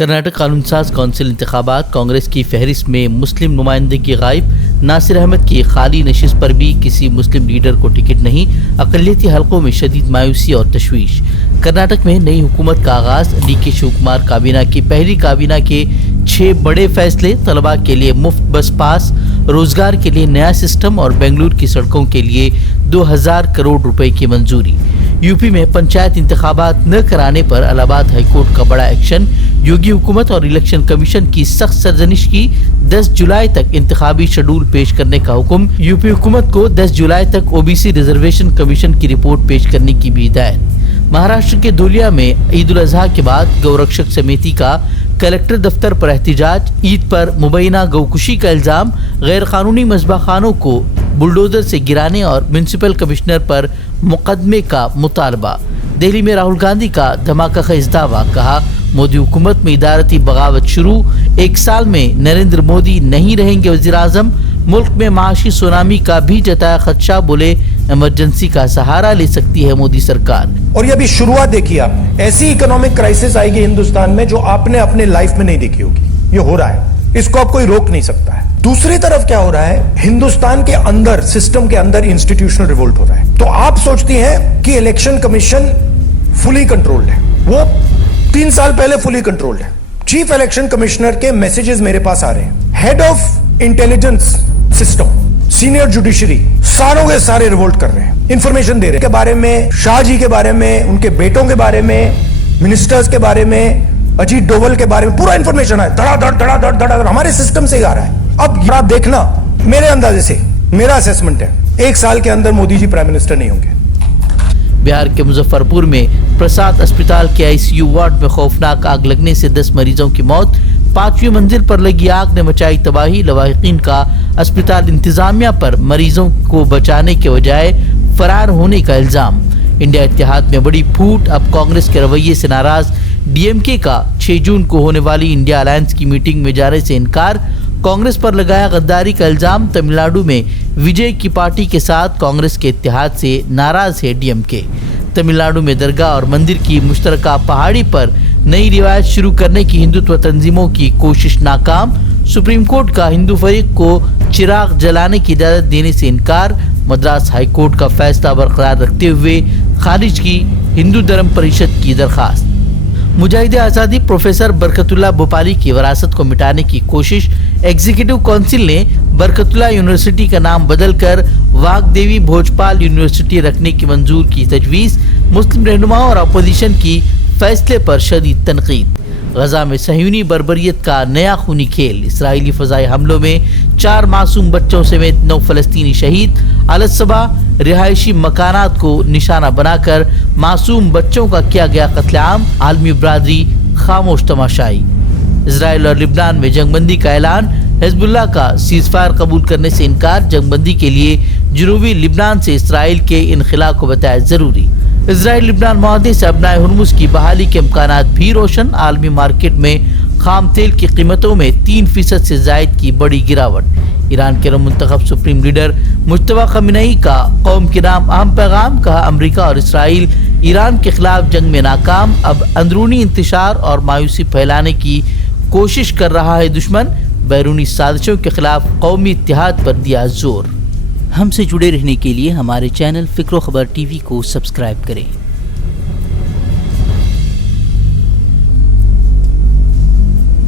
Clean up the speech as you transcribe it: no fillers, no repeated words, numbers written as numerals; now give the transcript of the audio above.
کرناٹک قانون ساز کونسل انتخابات کانگریس کی فہرست میں مسلم نمائندگی غائب، ناصر احمد کی خالی نشست پر بھی کسی مسلم لیڈر کو ٹکٹ نہیں، اقلیتی حلقوں میں شدید مایوسی اور تشویش۔ کرناٹک میں نئی حکومت کا آغاز، ڈی کے شیو کمار کابینہ کی پہلی کابینہ کے 6 بڑے فیصلے، طلباء کے لیے مفت بس پاس، روزگار کے لیے نیا سسٹم اور بنگلور کی سڑکوں کے لیے 2000 کروڑ روپے کی منظوری۔ یو پی میں پنچایت انتخابات نہ کرانے پر الہ آباد ہائی کورٹ کا بڑا ایکشن، یوگی حکومت اور الیکشن کمیشن کی سخت سرزنش کی، 10 جولائی تک انتخابی شیڈول پیش کرنے کا حکم، یو پی حکومت کو 10 جولائی تک O B C reservation commission کی رپورٹ پیش کرنے کی بھی ہدایت۔ مہاراشٹر کے دھولیا میں عید الاضحیٰ کے بعد گورکشک سمیتی کا کلکٹر دفتر پر احتجاج، عید پر مبینہ گوکشی کا الزام، غیر قانونی مذبح خانوں کو بلڈوزر سے گرانے اور میونسپل کمشنر پر مقدمے کا مطالبہ۔ دہلی میں راہل گاندھی کا دھماکہ خیز دعویٰ، کہا مودی حکومت میں ادارتی بغاوت شروع، 1 سال میں نریندر مودی نہیں رہیں گے وزیر اعظم، ملک میں معاشی سونامی کا بھی جتایا خدشہ، بولے ایمرجنسی کا سہارا لے سکتی ہے مودی سرکار۔ اور یہ ابھی شروعات دیکھیے آپ، ایسی اکنامک کرائسس آئے گی ہندوستان میں جو آپ نے اپنے لائف میں نہیں دیکھی ہوگی، یہ ہو رہا ہے، اس کو آپ کوئی روک نہیں سکتا ہے۔ دوسری طرف کیا ہو رہا ہے، ہندوستان کے اندر سسٹم کے اندر انسٹیٹیوشنل ریولٹ ہو رہا ہے۔ تو آپ سوچتی ہیں کہ الیکشن کمیشن فلی کنٹرولڈ ہے، وہ 3 سال پہلے فلی کنٹرولڈ ہے۔ چیف الیکشن کمشنر کے میسیجز میرے پاس آ رہے ہیں، head of intelligence system, senior judiciary, ساروں کے سارے ریولٹ کر رہے ہیں، انفارمیشن دے رہے ہیں کے بارے میں، شاہ جی کے بارے میں، ان کے بیٹوں کے بارے میں، منسٹرز کے بارے میں، اجیت ڈوول کے بارے میں پورا انفارمیشن ہے، دھڑا دھڑ ہمارے سسٹم سے آ رہا ہے۔ اب آپ دیکھنا، میرے اندازے سے میرا اسیسمنٹ ہے 1 سال کے اندر مودی جی پرائم منسٹر نہیں ہوں گے۔ بہار کے مظفر پور میں پرساد اسپتال کے آئی سی یو وارڈ میں خوفناک آگ لگنے سے 10 مریضوں کی موت، 5ویں منزل پر لگی آگ نے مچائی تباہی، لواحقین کا اسپتال انتظامیہ پر مریضوں کو بچانے کے بجائے فرار ہونے کا الزام۔ انڈیا اتحاد میں بڑی پھوٹ، اب کانگریس کے رویے سے ناراض ڈی ایم کے کا 6 جون کو ہونے والی انڈیا الائنس کی میٹنگ میں جانے سے انکار، کانگریس پر لگایا غداری کا الزام۔ تمل ناڈو میں وجے کی پارٹی کے ساتھ کانگریس کے اتحاد سے ناراض ہے ڈی ایم کے۔ تمل ناڈو میں درگاہ اور مندر کی مشترکہ پہاڑی پر نئی روایت شروع کرنے کی ہندوتو تنظیموں کی کوشش ناکام، سپریم کورٹ کا ہندو فریق کو چراغ جلانے کی اجازت دینے سے انکار، مدراس ہائی کورٹ کا فیصلہ برقرار رکھتے ہوئے خارج کی ہندو دھرم پریشد کی درخواست۔ مجاہد آزادی پروفیسر برکت اللہ بھوپالی کی وراثت کو مٹانے کی کوشش، ایگزیکٹو کونسل نے برکت اللہ یونیورسٹی کا نام بدل کر واگ دیوی بھوجپال یونیورسٹی رکھنے کی منظور کی تجویز، مسلم رہنماؤں اور اپوزیشن کی فیصلے پر شدید تنقید۔ غزہ میں صہیونی بربریت کا نیا خونی کھیل، اسرائیلی فضائی حملوں میں 4 معصوم بچوں سمیت 9 فلسطینی شہید، الصبح رہائشی مکانات کو نشانہ بنا کر معصوم بچوں کا کیا گیا قتل عام، عالمی برادری خاموش تماشائی۔ اسرائیل اور لبنان میں جنگ بندی کا اعلان، حزب اللہ کا سیز فائر قبول کرنے سے انکار، جنگ بندی کے لیے جنوبی لبنان سے اسرائیل کے انخلاء کو بتایا ضروری۔ اسرائیل لبنان معاہدے سے ابنائے ہرمز کی بحالی کے امکانات بھی روشن، عالمی مارکیٹ میں خام تیل کی قیمتوں میں 3% سے زائد کی بڑی گراوٹ۔ ایران کے منتخب سپریم لیڈر مجتبیٰ خامنئی کا قوم کے نام اہم پیغام، کہا امریکہ اور اسرائیل ایران کے خلاف جنگ میں ناکام، اب اندرونی انتشار اور مایوسی پھیلانے کی کوشش کر رہا ہے دشمن، بیرونی سازشوں کے خلاف قومی اتحاد پر دیا زور۔ ہم سے جڑے رہنے کے لیے ہمارے چینل فکر و خبر ٹی وی کو سبسکرائب کریں۔